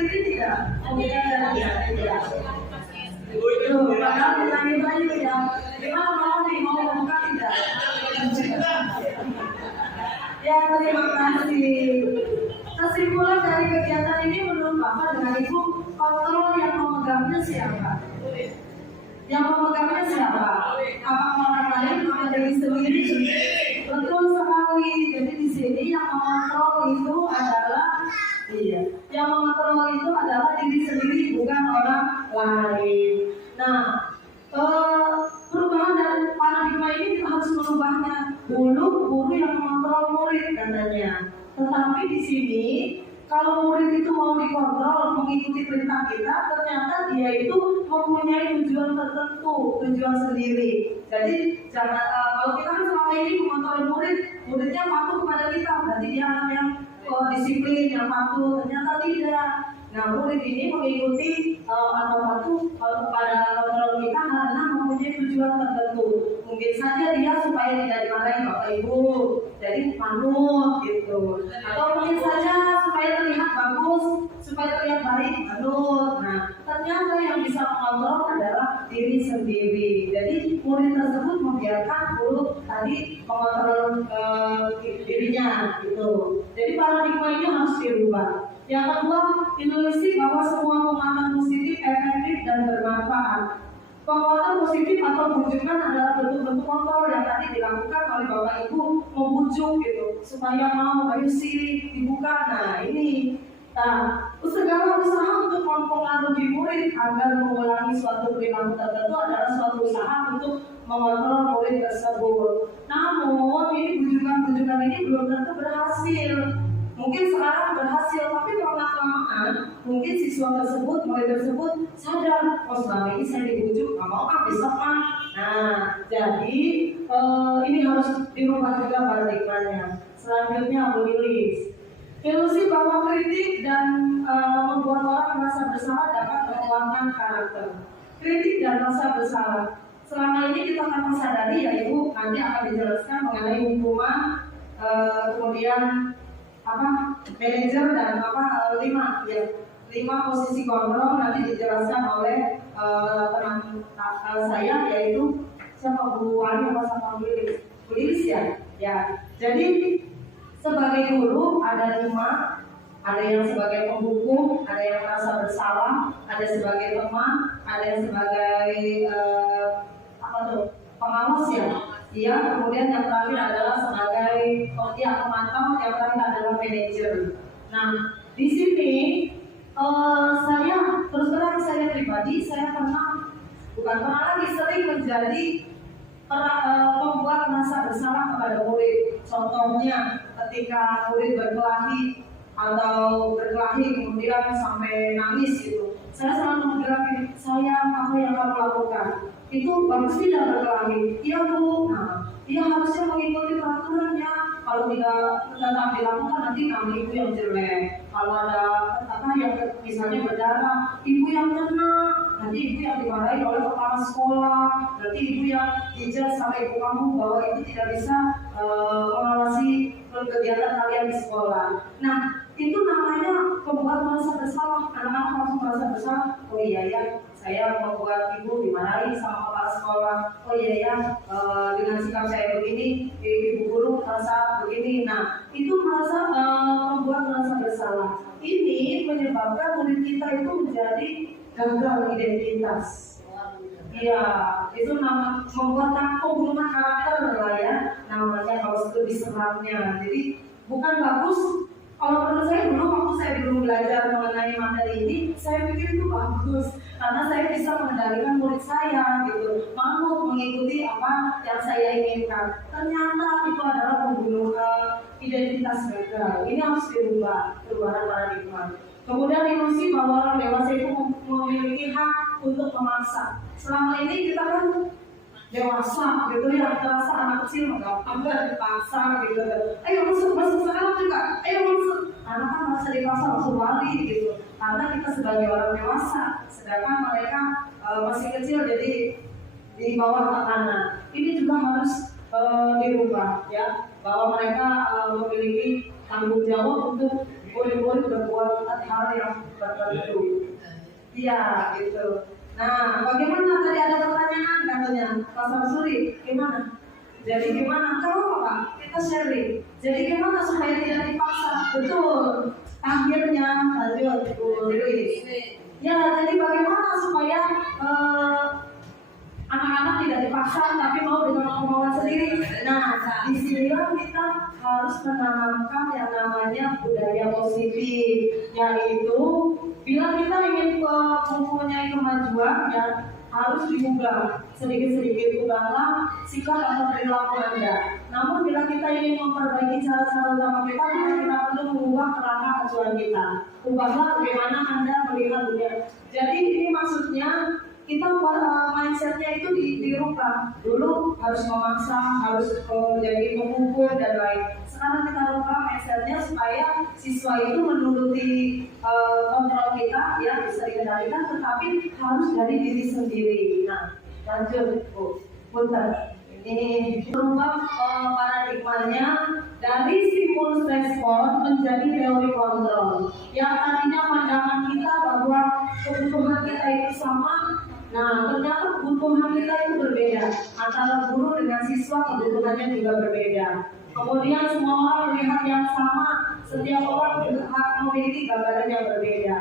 diri tidak? Tidak. Padahal ditanya-tanya ya, gimana mau nih, mau membuka tidak? Ya, terima kasih. Kesimpulan dari kegiatan ini menurut Bapak dan Ibu, kontrol yang memegangnya siapa? Yang memegangnya siapa? Apakah orang lain atau diri sendiri? Betul sekali. Jadi di sini yang mengontrol itu adalah yang mengontrol itu adalah diri sendiri, bukan orang lain. Nah, perubahan dari paradigma ini kita harus merubahnya. Dulu guru yang mengontrol murid katanya, tetapi di sini kalau murid itu mau dikontrol mengikuti perintah kita, ternyata dia itu mempunyai tujuan tertentu, tujuan sendiri. Jadi jangan kalau kita kan selama ini mengontrol murid, muridnya patuh kepada kita, berarti dia anak yang disiplin, yang patuh. Ternyata tidak. Nah, murid ini mengikuti atau patuh kepada kontrol kita karena mempunyai tujuan tertentu. Mungkin saja dia supaya tidak dimarahi Bapak Ibu, jadi manut gitu. Atau mungkin saja supaya terlihat bagus, supaya terlihat baik, manut. Nah, ternyata yang bisa mengontrol adalah diri sendiri. Jadi murid tersebut membiarkan guru tadi mengontrol dirinya gitu. Jadi paradigma ini harus dirubah. Yang kedua, ilusi bahwa semua penguatan positif efektif dan bermanfaat. Penguatan positif atau bujukan adalah bentuk-bentuk kontrol yang tadi dilakukan oleh Bapak Ibu, membujuk gitu supaya mau, ayo sih dibuka. Nah ini, segala usaha untuk mempengaruhi murid agar mengulangi suatu perilaku tertentu adalah suatu usaha untuk mengontrol murid tersebut. Namun ini bujukan-bujukan ini belum tentu berhasil. Mungkin sekarang berhasil, tapi lama-lamaan mungkin siswa tersebut, murid tersebut sadar, oh selama ini saya dibujuk, nggak mau besok mah. Nah, jadi ini harus dirubah juga paradigmanya. Selanjutnya merilis ilusi bahwa kritik dan membuat orang merasa bersalah dapat menguatkan karakter. Kritik dan rasa bersalah. Selama ini kita akan sadari, ya Ibu nanti akan dijelaskan mengenai hukuman, kemudian manajer dan 5 posisi kontrol nanti dijelaskan oleh teman saya, yaitu siapa Bu Wali atau sama Bu Lilis ya. Jadi sebagai guru ada 5, ada yang sebagai penghukum, ada yang merasa bersalah, ada sebagai teman, ada yang sebagai pengawas ya. Iya, kemudian yang terakhir adalah sebagai pemantau, yang terakhir adalah manajer. Nah, di sini saya terus terang saya pribadi, saya bukan pernah lagi sering menjadi membuat merasa bersalah kepada murid. Contohnya ketika murid berkelahi atau kemudian sampai nangis gitu, saya selalu menggerapi, sayang apa yang kamu lakukan itu bagus tidak berkelahi? Iya Bu. Nah, dia harusnya mengikuti peraturannya. Kalau tidak dilakukan nanti nama ibu yang jelek. Kalau ada yang misalnya berdarah, ibu yang kena, nanti ibu yang dimarahi oleh kepala sekolah. Berarti ibu yang dijudge sama ibu kamu bahwa itu tidak bisa mengawasi kegiatan kalian di sekolah. Nah, itu namanya membuat merasa bersalah. Anak-anak langsung merasa bersalah. Oh iya ya, saya membuat ibu dimarahi sama kepala sekolah. Oh iya ya, dengan sikap saya begini, ibu guru merasa begini. Nah, itu membuat merasa bersalah. Ini menyebabkan murid kita itu menjadi gagal identitas. Iya, itu membuat pembunuhan karakter lah ya, namanya kalau lebih seratnya. Jadi bukan bagus. Kalau menurut saya dulu waktu saya belum belajar mengenai materi ini, saya pikir itu bagus karena saya bisa mengendalikan murid saya gitu, manut mengikuti apa yang saya inginkan. Ternyata itu adalah pembunuhan identitas gagal. Ini harus dirubah, perubahan paradigma. Kemudian ilusi bahwa orang dewasa itu memiliki hak untuk memaksa. Selama ini kita kan dewasa gitu ya, terasa anak kecil enggak dipaksa gitu. Ayo masuk sekarang juga, ayo masuk. Anak kan merasa dipaksa langsung lari gitu. Karena kita sebagai orang dewasa, sedangkan mereka masih kecil jadi di bawah tekanan. Ini juga harus dirubah ya, bahwa mereka memiliki tanggung jawab untuk murid-murid berbuat hal yang tertentu. Iya, gitu. Nah, bagaimana tadi ada pertanyaan katanya, Pak Samsuri, gimana? Jadi gimana? Kalau Pak, kita sharing. Jadi gimana supaya tidak dipaksa? Betul. Akhirnya, lanjut, Bu Dewi. Ya, jadi bagaimana supaya anak-anak tidak dipaksa tapi mau dengan kemauan sendiri. Nah, di sinilah kita harus menanamkan yang namanya budaya positif, yaitu bila kita ingin mempunyai kemajuan, ya harus diubah sedikit-sedikit, ubahlah sikap atau perilaku Anda. Namun bila kita ingin memperbaiki cara-cara utama kita, maka kita perlu mengubah kerangka acuan kita. Ubahlah bagaimana Anda melihat dunia. Jadi ini maksudnya kita mindsetnya itu dirubah. Dulu harus memaksa, harus jadi mengukur dan lain. Sekarang kita rubah mindsetnya supaya siswa itu menuruti kontrol kita, ya bisa dikendalikan, tetapi harus dari diri sendiri. Nah, lanjut, Bu. Punten. Ini berubah paradigmanya dari stimulus respon menjadi teori kontrol. Yang tadinya pandangan kita bahwa kebutuhan kita itu sama. Nah, ternyata kebutuhan kita itu berbeda. Antara guru dengan siswa kebutuhannya juga berbeda. Kemudian semua orang melihat yang sama. Setiap orang berhak memiliki gambaran yang berbeda.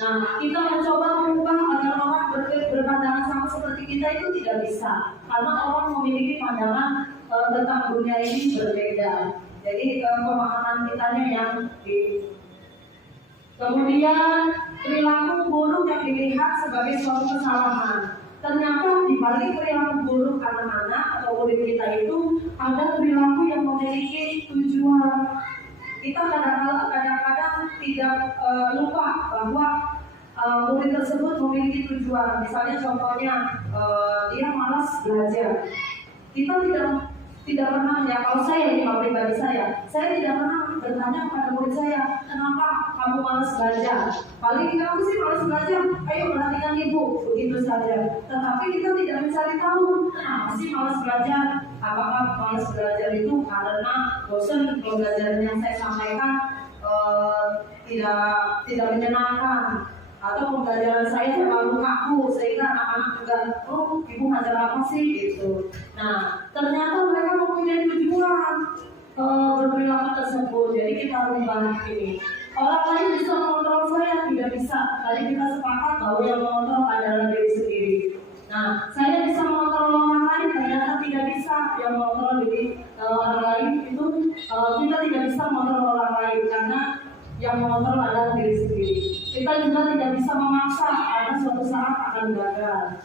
Nah, kita mencoba mengubah agar orang berpandangan sama seperti kita itu tidak bisa. Karena orang memiliki pandangan tentang dunia ini berbeda. Jadi pemahaman kitanya yang di. Kemudian perilaku buruk yang dilihat sebagai suatu kesalahan. Ternyata di balik perilaku buruk anak-anak atau murid kita itu ada perilaku yang memiliki tujuan. Kita kadang-kadang tidak lupa bahwa murid tersebut memiliki tujuan. Misalnya contohnya dia malas belajar. Kita tidak pernah, ya kalau saya ini pribadi saya tidak pernah bertanya kepada murid saya, kenapa kamu malas belajar? Paling kamu sih malas belajar, ayo perhatikan ibu, begitu saja. Tetapi kita tidak mencari tahu, kenapa sih malas belajar? Apakah malas belajar itu karena bosan pembelajaran yang saya sampaikan tidak menyenangkan? Atau pembelajaran saya terlalu kaku sehingga anak-anak juga, oh ibu ngajar apa sih gitu. Nah, ternyata mereka mempunyai tujuan berperilaku tersebut. Jadi kita rubah ini. Orang lain bisa mengontrol saya, tidak bisa. Tadi kita sepakat bahwa yang mengontrol adalah diri sendiri. Nah, saya bisa mengontrol orang lain, ternyata tidak bisa. Yang mengontrol diri orang lain itu kita tidak bisa mengontrol orang lain karena yang mengontrol adalah diri sendiri. Kita juga tidak bisa memaksa karena suatu saat akan gagal.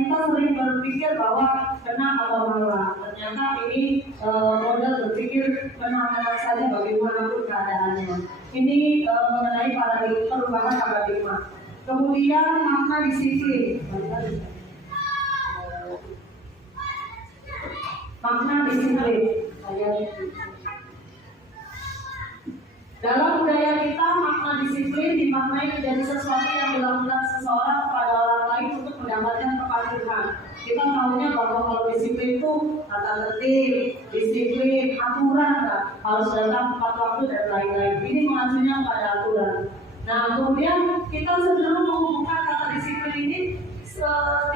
Kita sering berpikir bahwa benar atau salah. Ternyata ini model berpikir benar-benar saja bagaimanapun keadaannya. Ini mengenai perubahan paradigma. Kemudian makna disiplin. Makna disiplin. Dalam budaya kita, makna disiplin dimaknai menjadi sesuatu yang dilakukan seseorang kepada orang lain untuk mendapatkan kepatuhan. Kita tahunya bahwa kalau disiplin itu tata tertib, disiplin, aturan, harus datang tepat waktu dan lain-lain. Ini mengacunya pada aturan. Nah, kemudian kita cenderung menghubungkan kata disiplin ini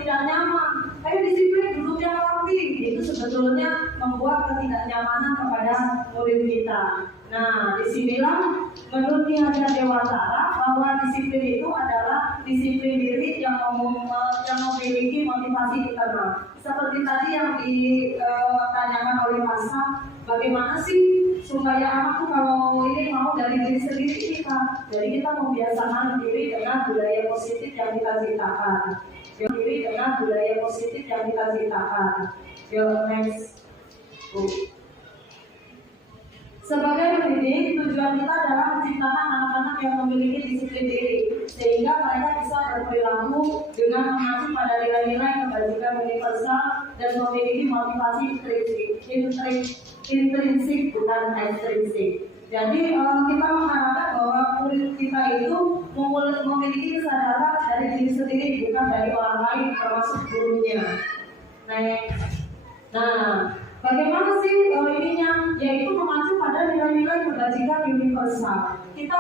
tidak nyaman. Disiplin duduknya rapi, itu sebetulnya membuat ketidaknyamanan kepada murid kita. Nah, disinilah menurut Ki Hajar Dewantara bahwa disiplin itu adalah disiplin diri yang memiliki motivasi internal. Seperti tadi yang ditanyakan oleh Pasha, bagaimana sih supaya anak tuh kalau ini mau dari diri sendiri kita. Jadi kita membiasakan diri dengan budaya positif yang kita ciptakan. Diri dengan budaya positif yang kita ciptakan. Next. Sebagai pendidik, tujuan kita adalah menciptakan anak-anak yang memiliki disiplin diri, sehingga mereka bisa berperilaku dengan mengacu pada nilai-nilai kebajikan universal dan memiliki motivasi intrinsik bukan ekstrinsik. Jadi kita mengharapkan bahwa murid kita itu memiliki kesadaran dari diri sendiri, bukan dari orang lain, termasuk gurunya. Nah, Bagaimana sih ininya? Yaitu mengacu pada nilai-nilai kebajikan universal. Kita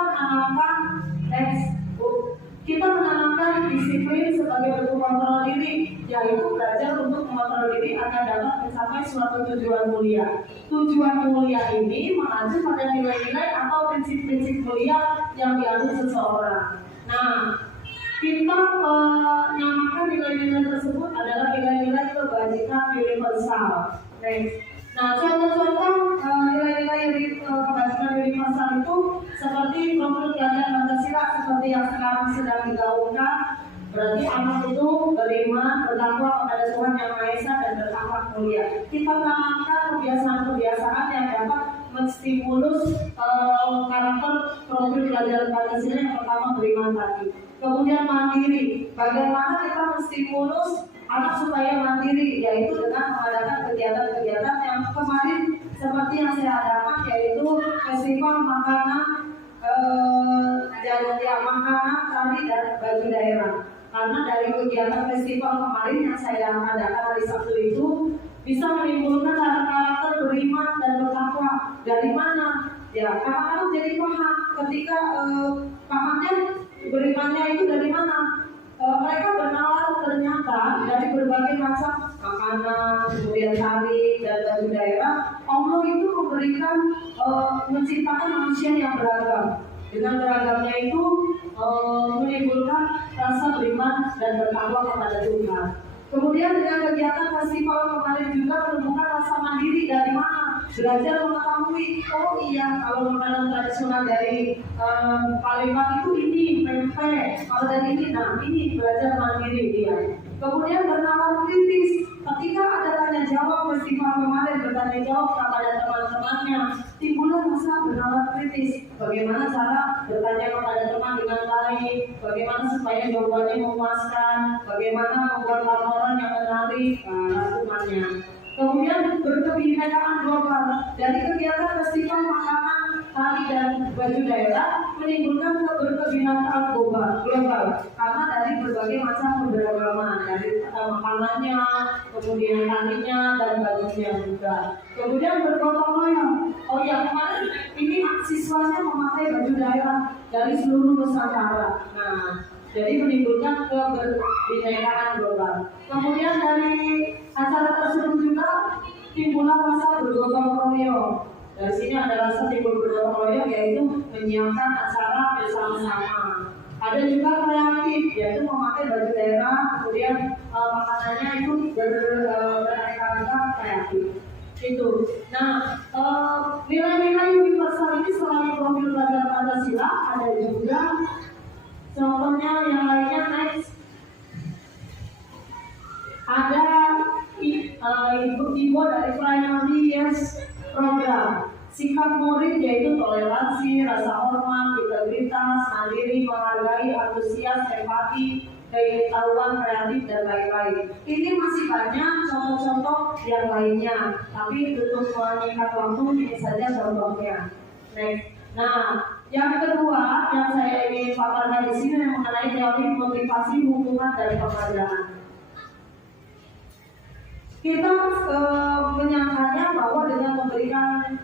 menanamkan disiplin sebagai bentuk kontrol diri, yaitu belajar untuk mengontrol diri agar dapat mencapai suatu tujuan mulia. Tujuan mulia ini mengacu pada nilai-nilai atau prinsip-prinsip mulia yang dianut seseorang. Nah, kita menamakan nilai-nilai tersebut adalah nilai-nilai kebajikan universal. Nah, contoh-contoh nilai-nilai kebajikan universal itu seperti profil pelajar Pancasila seperti yang sekarang sedang digaungkan. Berarti anak itu beriman, bertakwa kepada Tuhan Yang Maha Esa dan berakhlak mulia. Kita menanamkan kebiasaan-kebiasaan yang dapat menstimulus karakter profil pelajar Pancasila. Yang pertama beriman tadi. Kemudian mandiri. Bagaimana kita menstimulus anak supaya mandiri, yaitu dengan mengadakan kegiatan-kegiatan yang kemarin seperti yang saya adakan, yaitu festival makanan, makanan, tari dan baju daerah. Karena dari kegiatan festival kemarin yang saya adakan hari Sabtu itu bisa menimbulkan karakter beriman dan bertakwa. Dari mana? Ya, kadang-kadang jadi paham ketika pahamnya berimannya itu dari mana? Mereka bernalar ternyata dari berbagai macam makanan, kemudian tari dan baju daerah. Allah itu memberikan menciptakan manusia yang beragam. Dengan beragamnya itu menimbulkan rasa beriman dan bertakwa kepada Tuhan. Kemudian dengan kegiatan festival kemarin juga menemukan rasa mandiri. Dari mana? Belajar mengetahui, oh iya, kalau makanan tradisional dari Palembang itu ini, pempek. Kalau dari ini, nah ini belajar mandiri dia. Kemudian bernalar kritis. Ketika ada tanya jawab festival kemarin, bertanya jawab kepada teman-temannya, timbullah rasa bernalar kritis. Bagaimana cara bertanya kepada teman dengan baik, bagaimana supaya jawabannya memuaskan, bagaimana membuat laporan yang menarik temannya. Kemudian berkebinekaan global. Dari kegiatan festival makanan, tari dan baju daerah menimbulkan berkebinekaan global. Karena dari berbagai macam keberagaman, dari makanannya, kemudian tarinya dan bajunya juga. Kemudian bergotong royong. Oh ya, kemarin ini siswanya memakai baju daerah dari seluruh Nusantara. Nah, jadi menimbulkan kebinekaan global. Kemudian dari acara tersebut juga timbullah rasa bergotong royong. Dari sini ada rasa timbul bergotong royong, yaitu menyiapkan acara bersama-sama. Ada juga kreatif, yaitu memakai baju daerah, kemudian makanannya itu beraneka-ragam kreatif. Itu. Nah, nilai-nilai universal ini selain profil pelajar Pancasila, ada juga contohnya yang lainnya. Next, ada ibu dari primary years program. Sikap murid yaitu toleransi, rasa hormat, integritas, mandiri, menghargai, antusias, empati, pengetahuan kreatif dan lain-lain. Ini masih banyak contoh-contoh yang lainnya, tapi untuk menyingkat waktu ini saja contohnya. Next. Nah, yang kedua yang saya ingin paparkan di sini mengenai teori motivasi hubungan dari penghargaan. Kita menyangkanya bahwa dengan memberikan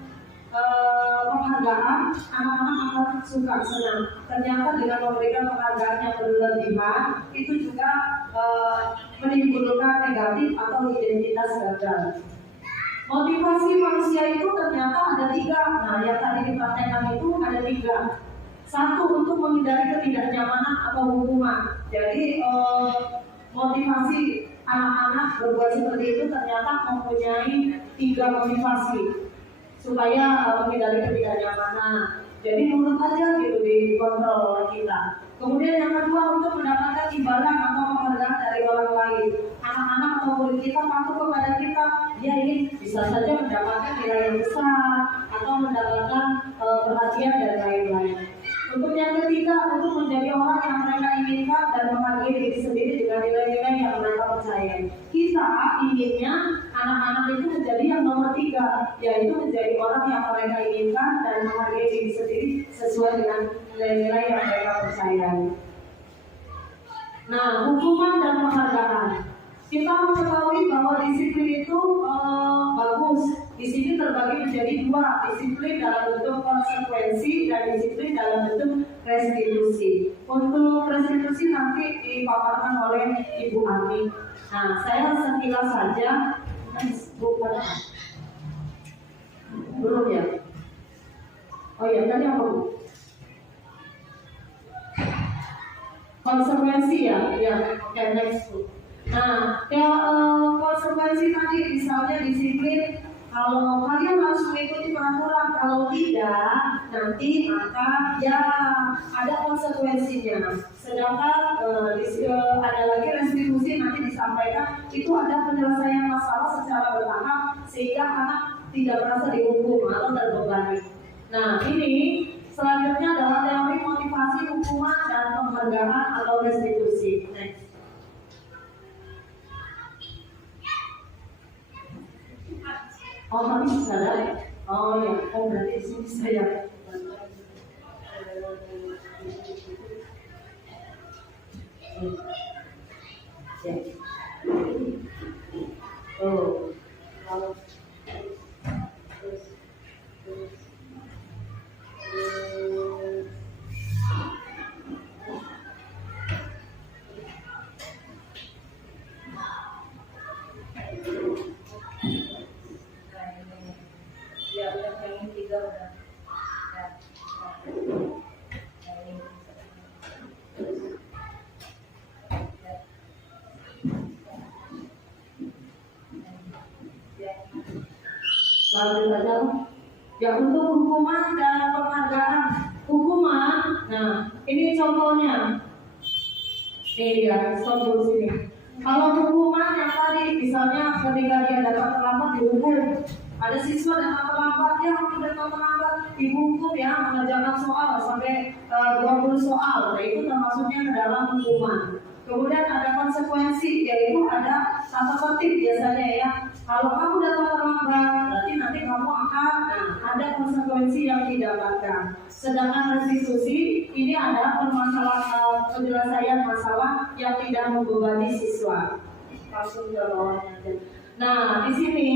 penghargaan, anak-anak akan suka senang. Ternyata dengan memberikan penghargaan yang berlebihan, itu juga menimbulkan negatif atau identitas gagal. Motivasi manusia itu ternyata ada 3. Nah, yang tadi dipraktekkan itu ada 3. 1, untuk menghindari ketidaknyamanan atau hukuman. Jadi motivasi anak-anak berbuat seperti itu ternyata mempunyai 3 motivasi supaya menghindari ketidaknyamanan. Jadi menurut aja gitu dikontrol oleh kita. Kemudian yang kedua, untuk mendapatkan imbalan atau penghargaan dari orang lain. Anak-anak atau murid kita patuh kepada kita, dia ingin bisa saja mendapatkan nilai yang besar atau mendapatkan perhatian dan lain-lain. Untuk yang ketiga, untuk menjadi orang yang mereka inginkan dan menghargai diri sendiri dengan nilai-nilai yang mereka percayai. Kita inginnya anak-anak itu menjadi yang nomor 3, yaitu menjadi orang yang mereka inginkan dan menghargai diri sendiri sesuai dengan nilai-nilai yang mereka percayai. Nah, hukuman dan penghargaan. Kita mengetahui bahwa disiplin itu bagus. Di sini terbagi menjadi dua, disiplin dalam bentuk konsekuensi dan disiplin dalam bentuk restitusi. Untuk restitusi nanti dipaparkan oleh Ibu Ani. Nah, saya sekilas saja. Belum ya? Oh ya, tadi apa Bu? Konsekuensi ya? Ya, oke, next Bu. Nah, konsekuensi tadi misalnya disiplin, kalau kalian harus mengikuti peraturan, kalau tidak nanti maka ya ada konsekuensinya. Sedangkan ada lagi restitusi nanti disampaikan itu ada penyelesaian masalah secara bertahap sehingga anak tidak merasa dihukum atau terbebani. Nah, ini selanjutnya adalah teori motivasi hukuman dan penghargaan atau restitusi. Next. Oh, tapi sudah. Oh ya, oh berarti di sini saya. Oh. Ya, untuk hukuman dan penghargaan. Hukuman, nah ini contohnya. Nih ya, contoh sini. Kalau hukuman yang tadi, misalnya ketika dia datang terlambat dihukum. Ada siswa datang terlambat, dia datang terlambat dihukum ya, mengerjakan soal sampai 20 soal. Nah itu termasuknya ke dalam hukuman. Kemudian ada konsekuensi, yaitu ada tata tertib biasanya ya. Kalau kamu datang terlambat, berarti nanti kamu akan ada konsekuensi yang didapatkan. Sedangkan restitusi ini ada permasalahan penyelesaian masalah yang tidak membebani siswa. Langsung ke bawahnya aja. Nah, di sini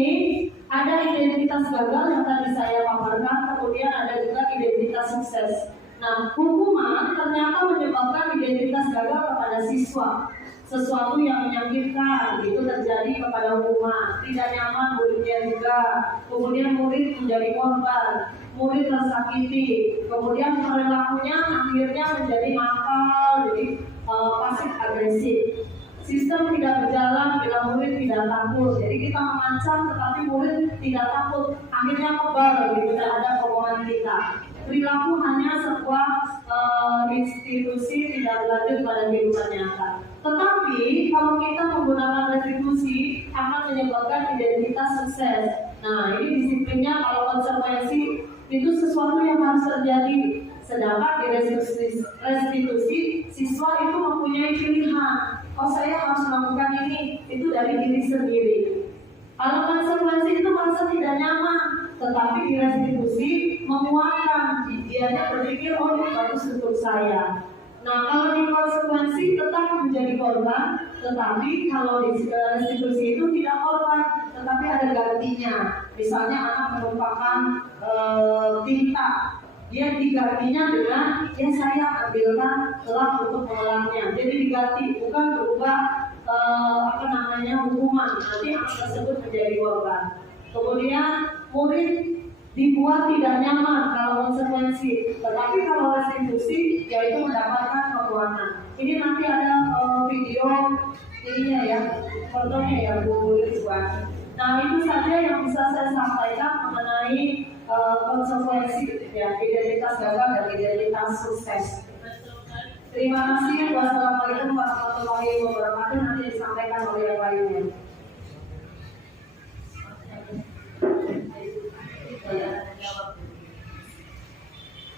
ada identitas gagal yang tadi saya paparkan, kemudian ada juga identitas sukses. Nah, hukuman ternyata menyebabkan identitas gagal kepada siswa. Sesuatu yang menyakitkan itu terjadi kepada hukuman, tidak nyaman muridnya juga. Kemudian murid menjadi korban, murid tersakiti. Kemudian perilakunya akhirnya menjadi nakal, jadi pasif agresif. Sistem tidak berjalan bila murid tidak takut. Jadi kita mengancam tetapi murid tidak takut, akhirnya kebal gitu terhadap omongan kita. Perilaku hanya sebuah institusi tidak berlanjut pada kehidupan nyata. Tetapi kalau kita menggunakan restitusi akan menyebabkan identitas sukses. Nah, ini disiplinnya kalau konsekuensi itu sesuatu yang harus terjadi. Sedangkan di restitusi siswa itu mempunyai pilihan. Oh, saya harus melakukan ini, itu dari diri sendiri. Kalau konsekuensi itu merasa tidak nyaman, tetapi di restitusi memuaskan, dia berpikir oh ini bagus untuk saya. Nah, kalau di konsekuensi tetap menjadi korban, tetapi kalau di restitusi itu tidak korban, tetapi ada gantinya. Misalnya anak merupakan tinta, dia digantinya dengan ya saya ambilkan telah untuk mengelaknya. Jadi diganti, bukan berubah hukuman. Nanti anak tersebut menjadi korban. Kemudian murid dibuat tidak nyaman kalau konsekuensi, tetapi kalau restitusi yaitu mendapatkan penguatan. Ini nanti ada video ininya ya, fotonya ya Bu Rizwan. Nah, itu saja yang bisa saya sampaikan mengenai konsekuensi ya, identitas gagal dan identitas sukses. Terima kasih. Wassalamualaikum warahmatullahi wabarakatuh. Nanti disampaikan oleh yang lainnya.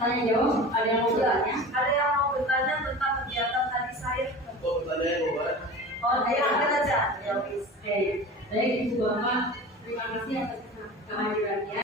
Tanya jawab. Ada yang mau bertanya? Ada yang mau bertanya tentang kegiatan tadi saya? Oh, bertanya bukan? Oh, ayo ambil aja. Ya, oke. Baik, Ibu Bapak. Terima kasih atas kehadirannya.